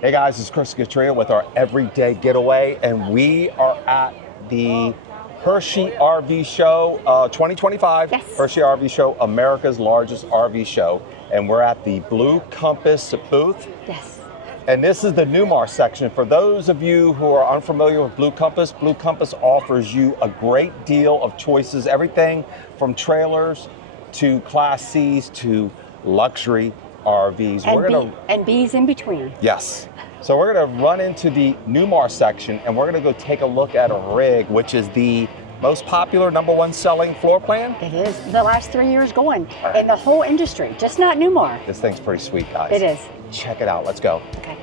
Hey guys, it's Chris Katrina with our Everyday Getaway, and we are at the Hershey RV Show 2025. Yes. Hershey RV Show, America's largest RV show, and we're at the Blue Compass booth. Yes. And this is the Newmar section. For those of you who are unfamiliar with Blue Compass offers you a great deal of choices, everything from trailers to Class C's to luxury RVs. And B's in between. Yes. So we're gonna run into the Newmar section and we're gonna go take a look at a rig, which is the most popular #1 selling floor plan. It is the last 3 years going in the whole industry, just not Newmar. This thing's pretty sweet, guys. It is. Check it out, let's go. Okay.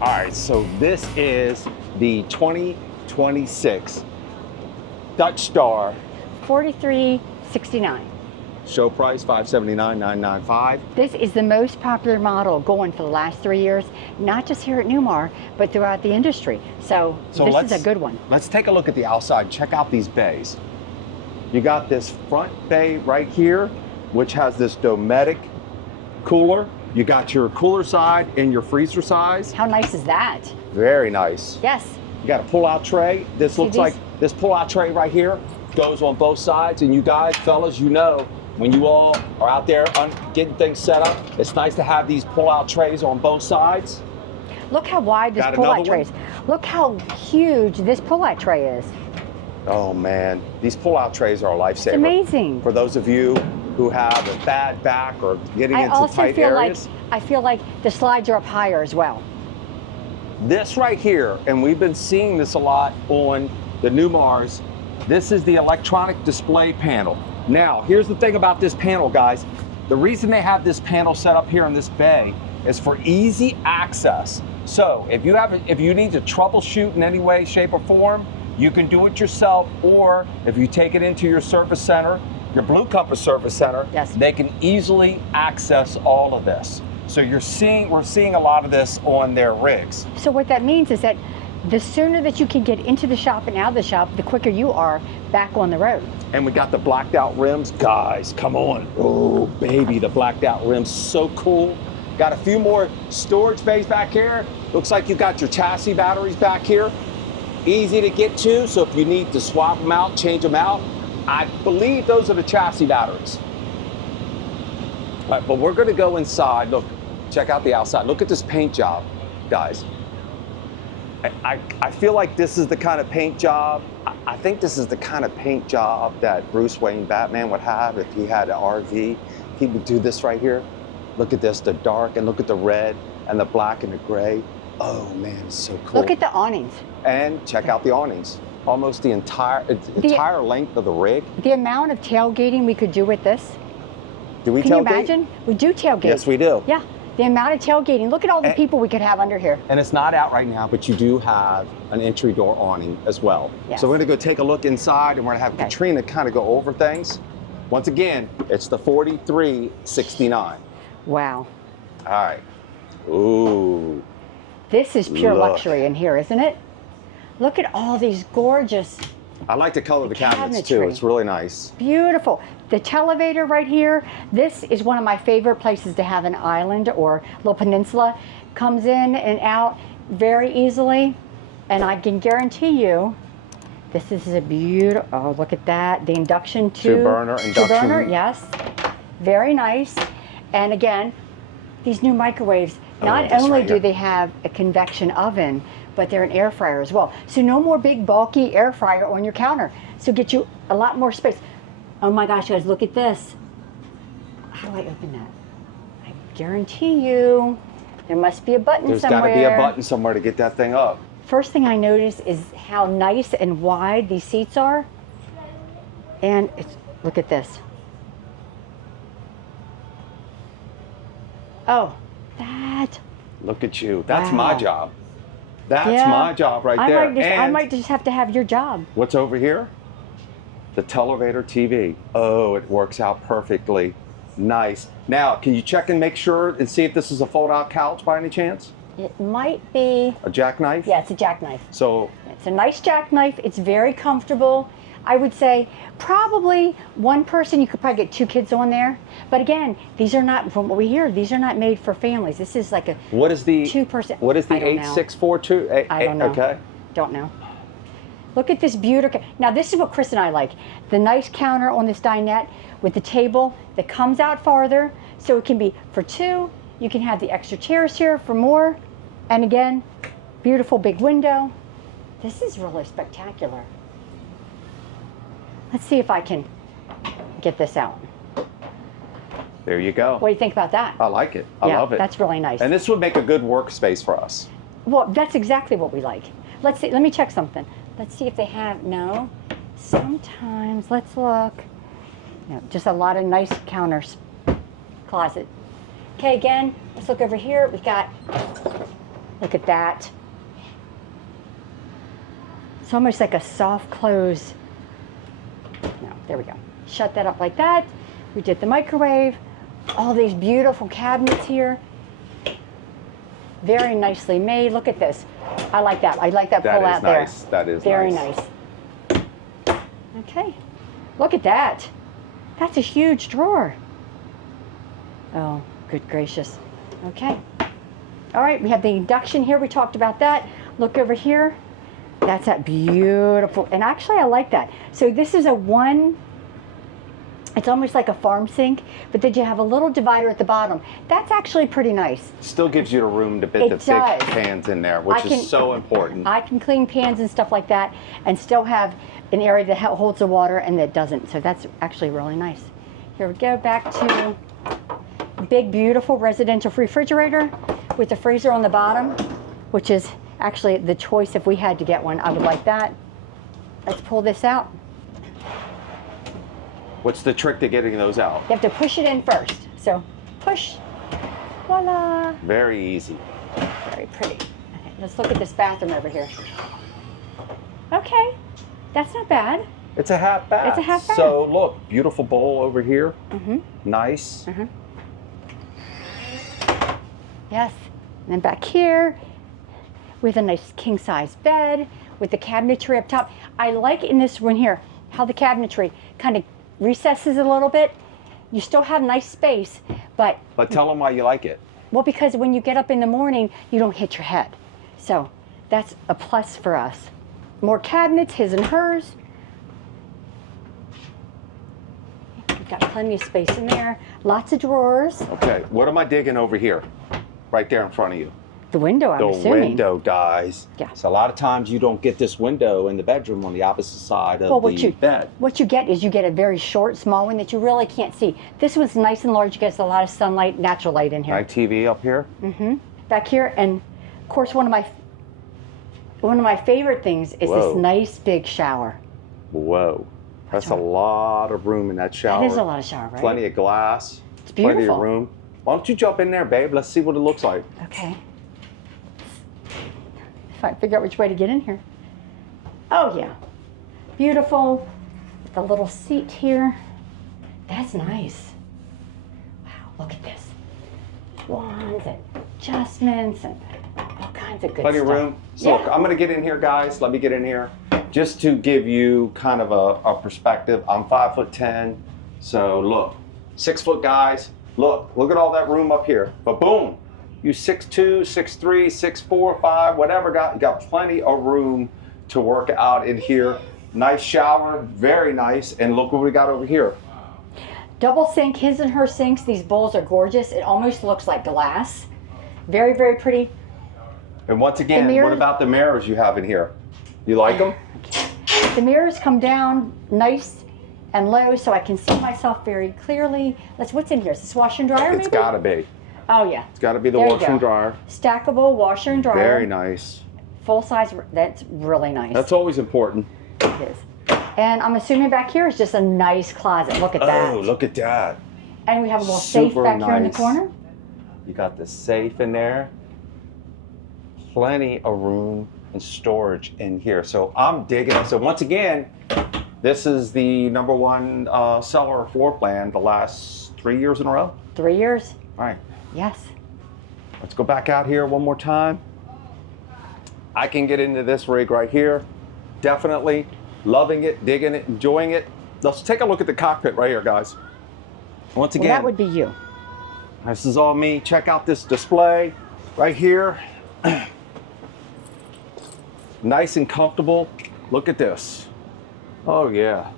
All right, so this is the 2026 Dutch Star. $43.69. Show price $579,995. This is the most popular model going for the last 3 years, not just here at Newmar, but throughout the industry. So this is a good one. Let's take a look at the outside. Check out these bays. You got this front bay right here, which has this Dometic cooler. You got your cooler side and your freezer size. How nice is that? Very nice. Yes. You got a pull-out tray. This looks like this pull-out tray right here goes on both sides. And you guys, fellas, you know, when you all are out there getting things set up, it's nice to have these pull-out trays on both sides. Look how wide this pull-out tray is. Look how huge this pull-out tray is. Oh man, these pull-out trays are a lifesaver. It's amazing. For those of you who have a bad back or getting into tight areas. I feel like the slides are up higher as well. This right here, and we've been seeing this a lot on the Newmars, this is the electronic display panel. Now, here's the thing about this panel, guys. The reason they have this panel set up here in this bay is for easy access. So if you need to troubleshoot in any way, shape, or form, you can do it yourself, or if you take it into your service center, your Blue Compass service center, yes, they can easily access all of this. So we're seeing a lot of this on their rigs. So what that means is that the sooner that you can get into the shop and out of the shop, the quicker you are back on the road. And we got the blacked out rims. Guys, come on. Oh, baby, the blacked out rims, so cool. Got a few more storage bays back here. Looks like you got your chassis batteries back here. Easy to get to, so if you need to swap them out, change them out, I believe those are the chassis batteries. All right, but we're gonna go inside. Look, check out the outside. Look at this paint job, guys. I feel like this is the kind of paint job, I think this is the kind of paint job that Bruce Wayne Batman would have if he had an RV. He would do this right here. Look at this, the dark, and look at the red and the black and the gray. Oh man, it's so cool. Look at the awnings. And check out the awnings. Almost the entire length of the rig. The amount of tailgating we could do with this. Do we tailgate? Can you imagine? We do tailgate. Yes, we do. Yeah, the amount of tailgating. Look at all the people we could have under here. And it's not out right now, but you do have an entry door awning as well. Yes. So we're gonna go take a look inside and we're gonna have Katrina kind of go over things. Once again, it's the 4369. Wow. All right. Ooh. This is pure luxury in here, isn't it? Look at all these gorgeous. I like the color of the cabinets too. It's really nice. Beautiful. The televator right here. This is one of my favorite places to have an island or little peninsula. Comes in and out very easily. And I can guarantee you, this is a beautiful, oh, look at that. The induction tube. Two-burner induction. Two-burner, yes. Very nice. And again, these new microwaves, not only do they have a convection oven, but they're an air fryer as well. So no more big bulky air fryer on your counter. So get you a lot more space. Oh my gosh, guys, look at this. How do I open that? I guarantee you, there must be a button somewhere. There's gotta be a button somewhere to get that thing up. First thing I notice is how nice and wide these seats are. And look at this. Oh, that. Look at you. That's my job. That's my job right there. I might just have to have your job. What's over here? The televator TV. Oh, it works out perfectly. Nice. Now, can you check and make sure and see if this is a fold-out couch by any chance? It might be. A jackknife? Yeah, it's a jackknife. So It's a nice jackknife. It's very comfortable. I would say probably one person, you could probably get 2 kids on there. But again, these are not, from what we hear, these are not made for families. This is like a what is the 2-person. What is the I don't know. 8642? I don't know. Okay. Don't know. Look at this beautiful. Now this is what Chris and I like. The nice counter on this dinette with the table that comes out farther, so it can be for 2. You can have the extra chairs here for more. And again, beautiful big window. This is really spectacular. Let's see if I can get this out. There you go. What do you think about that? I like it. I love it. That's really nice. And this would make a good workspace for us. Well, that's exactly what we like. Let's see. Let me check something. Let's see if they have. No. Sometimes. Let's look. No, just a lot of nice counters. Closet. Okay, again, let's look over here. We've got. Look at that. It's almost like a soft close. No, there we go. Shut that up like that. We did the microwave. All these beautiful cabinets here. Very nicely made. Look at this. I like that. I like that pull out there. That is very nice. Okay. Look at that. That's a huge drawer. Oh, good gracious. Okay. All right, we have the induction here. We talked about that. Look over here. That's that beautiful, and actually I like that. So this is a one, it's almost like a farm sink, but then you have a little divider at the bottom. That's actually pretty nice. Still gives you the room to fit the big pans in there, which is so important. I can clean pans and stuff like that and still have an area that holds the water and that doesn't. So that's actually really nice. Here we go, back to big, beautiful residential refrigerator with the freezer on the bottom, which is actually the choice if we had to get one. I would like that. Let's pull this out. What's the trick to getting those out? You have to push it in first. So push, voila. Very easy. Very pretty. Okay, let's look at this bathroom over here. Okay, that's not bad. It's a half bath. It's a half bath. So look, beautiful bowl over here. Mm-hmm. Nice. Mm-hmm. Yes, and then back here, with a nice king-size bed with the cabinetry up top. I like in this one here how the cabinetry kind of recesses a little bit. You still have nice space, but tell them why you like it. Well, because when you get up in the morning, you don't hit your head. So that's a plus for us. More cabinets, his and hers. We've got plenty of space in there. Lots of drawers. Okay, what am I digging over here? Right there in front of you. The window, I'm assuming. The window, guys. Yeah. So a lot of times you don't get this window in the bedroom on the opposite side of the bed. What you get is you get a very short, small one that you really can't see. This one's nice and large. You get a lot of sunlight, natural light in here. Night TV up here. Mm-hmm. Back here, and of course, one of my favorite things is this nice big shower. Whoa. That's a lot of room in that shower. That is a lot of shower, right? Plenty of glass. It's beautiful. Plenty of room. Why don't you jump in there, babe? Let's see what it looks like. Okay. If I figure out which way to get in here. Oh yeah, beautiful. The little seat here. That's nice. Wow, look at this. Wands and adjustments and all kinds of good Plenty stuff. of room. So look, I'm gonna get in here, guys. Let me get in here. Just to give you kind of a perspective. I'm 5'10", so look, 6 foot guys. Look at all that room up here. But boom, you 6'2", 6'3", 6'4", 5", whatever, you got plenty of room to work out in here. Nice shower, very nice. And look what we got over here. Double sink, his and her sinks. These bowls are gorgeous. It almost looks like glass. Very, very pretty. And once again, what about the mirrors you have in here? You like them? The mirrors come down nice and low so I can see myself very clearly. What's in here? Is this washer and dryer maybe? It's gotta be. Oh yeah. It's gotta be the washer and dryer. Stackable washer and dryer. Very nice. Full size, that's really nice. That's always important. It is. And I'm assuming back here is just a nice closet. Look at that. Oh, look at that. And we have a little safe back here in the corner. You got the safe in there. Plenty of room and storage in here. So I'm digging it. So once again, this is the #1 seller floor plan the last 3 years in a row. 3 years. All right. Yes. Let's go back out here one more time. I can get into this rig right here. Definitely loving it, digging it, enjoying it. Let's take a look at the cockpit right here, guys. Once again, that would be you. This is all me. Check out this display right here. Nice and comfortable. Look at this. Oh yeah.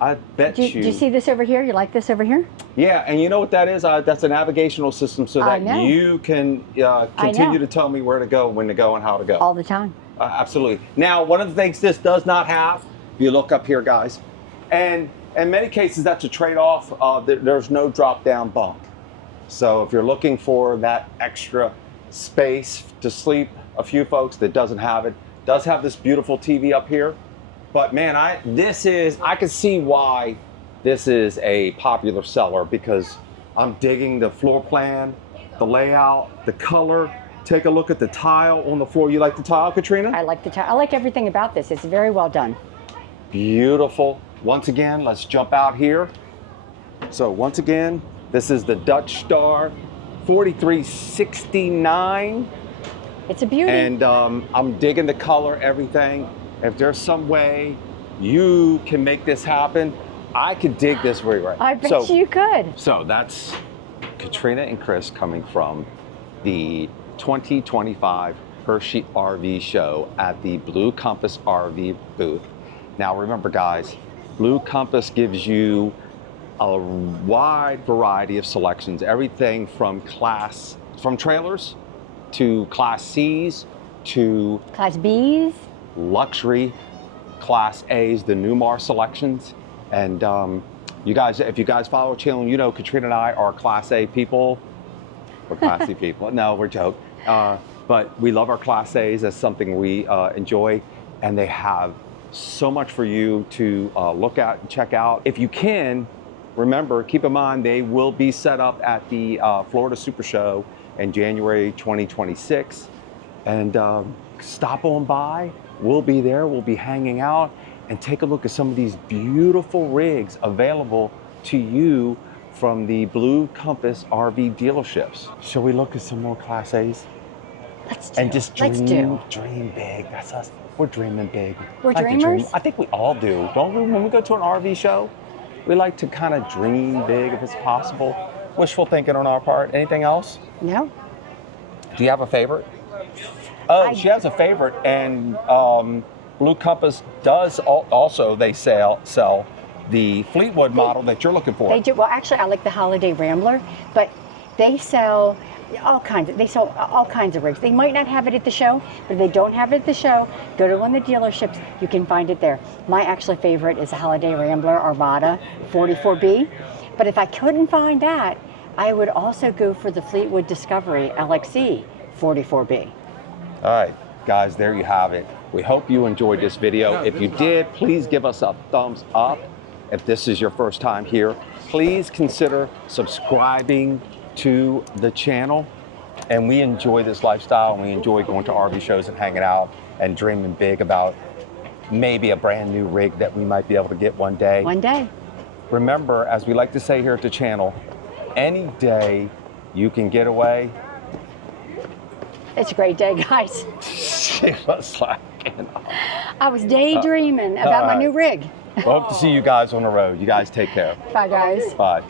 I bet you. Do you see this over here? You like this over here? Yeah, and you know what that is? That's a navigational system so that you can continue to tell me where to go, when to go, and how to go. All the time. Absolutely. Now, one of the things this does not have, if you look up here, guys, and in many cases that's a trade-off. There's no drop-down bunk. So if you're looking for that extra space to sleep, a few folks that doesn't have it, does have this beautiful TV up here. But man, I can see why this is a popular seller, because I'm digging the floor plan, the layout, the color. Take a look at the tile on the floor. You like the tile, Katrina? I like the tile. I like everything about this. It's very well done. Beautiful. Once again, let's jump out here. So once again, this is the Dutch Star 4369. It's a beauty. And I'm digging the color, everything. If there's some way you can make this happen, I could dig this rig right. I bet you could. So that's Katrina and Chris coming from the 2025 Hershey RV Show at the Blue Compass RV booth. Now remember, guys, Blue Compass gives you a wide variety of selections, everything from trailers to Class C's to Class B's, luxury Class A's, the Newmar selections. And you guys, if you guys follow the channel, you know Katrina and I are Class A people. We're classy people. No, we're joking. But we love our Class A's. That's something we enjoy. And they have so much for you to look at and check out. If you can, remember, keep in mind, they will be set up at the Florida Super Show in January 2026. And stop on by. We'll be there. We'll be hanging out and take a look at some of these beautiful rigs available to you from the Blue Compass RV dealerships. Shall we look at some more Class A's? Let's do. And just dream big. That's us. We're dreaming big. We're like dreamers? I think we all do. Don't we? When we go to an RV show, we like to kind of dream big if it's possible. Wishful thinking on our part. Anything else? No. Do you have a favorite? Oh, she has a favorite, and Blue Compass does also, they sell the Fleetwood model that you're looking for. They do. Well, actually, I like the Holiday Rambler, but they sell all kinds of rigs. They might not have it at the show, but if they don't have it at the show, go to one of the dealerships. You can find it there. My actual favorite is the Holiday Rambler Armada 44B. But if I couldn't find that, I would also go for the Fleetwood Discovery LXE 44B. All right, guys, there you have it. We hope you enjoyed this video. If you did, please give us a thumbs up. If this is your first time here, please consider subscribing to the channel. And we enjoy this lifestyle, and we enjoy going to RV shows and hanging out and dreaming big about maybe a brand new rig that we might be able to get one day. One day. Remember, as we like to say here at the channel, any day you can get away. It's a great day, guys. She was like, I was daydreaming about my new rig. Hope to see you guys on the road. You guys take care. Bye, guys. Bye.